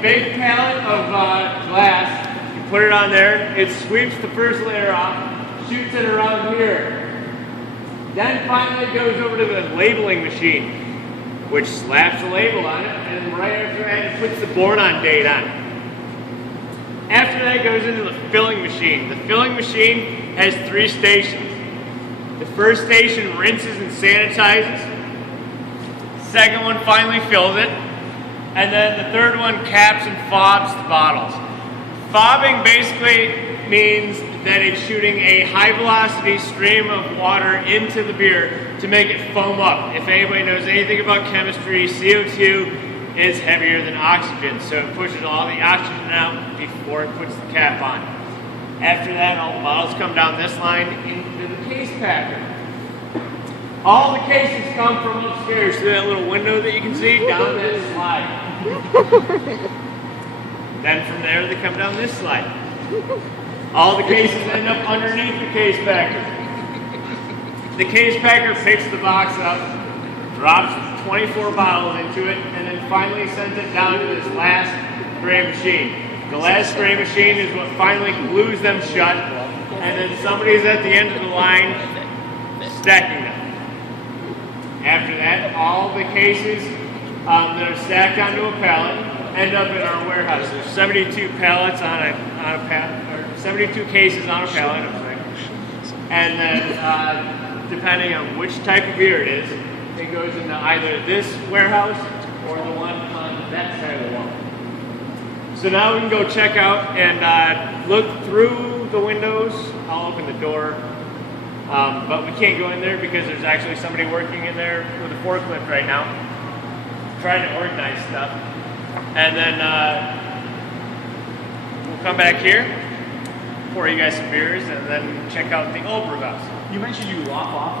big pallet of glass. You put it on there. It sweeps the first layer off, shoots it around here. Then finally it goes over to the labeling machine, which slaps a label on it, and right after that it puts the born-on date on it. After that it goes into the filling machine. The filling machine has 3 stations. The first station rinses and sanitizes. The second one finally fills it. And then the third one caps and fobs the bottles. Fobbing basically means that it's shooting a high velocity stream of water into the beer to make it foam up. If anybody knows anything about chemistry, CO2 is heavier than oxygen, so it pushes all the oxygen out before it puts the cap on. After that, all the bottles come down this line into the case packer. All the cases come from upstairs through that little window that you can see down that slide. Then from there, they come down this slide. All the cases end up underneath the case packer. The case packer picks the box up, drops 24 bottles into it, and then finally sends it down to this last spray machine. The last spray machine is what finally glues them shut, and then somebody's at the end of the line stacking them. After that, all the cases that are stacked onto a pallet end up in our warehouse. There's 72 pallets on a pallet, or 72 cases on a pallet, and then depending on which type of beer it is, it goes into either this warehouse or the one on that side of the wall. So now we can go check out and look through the windows. I'll open the door, but we can't go in there because there's actually somebody working in there with a forklift right now, trying to organize stuff. And then we'll come back here, pour you guys some beers, and then check out the old brew house. You mentioned you lop off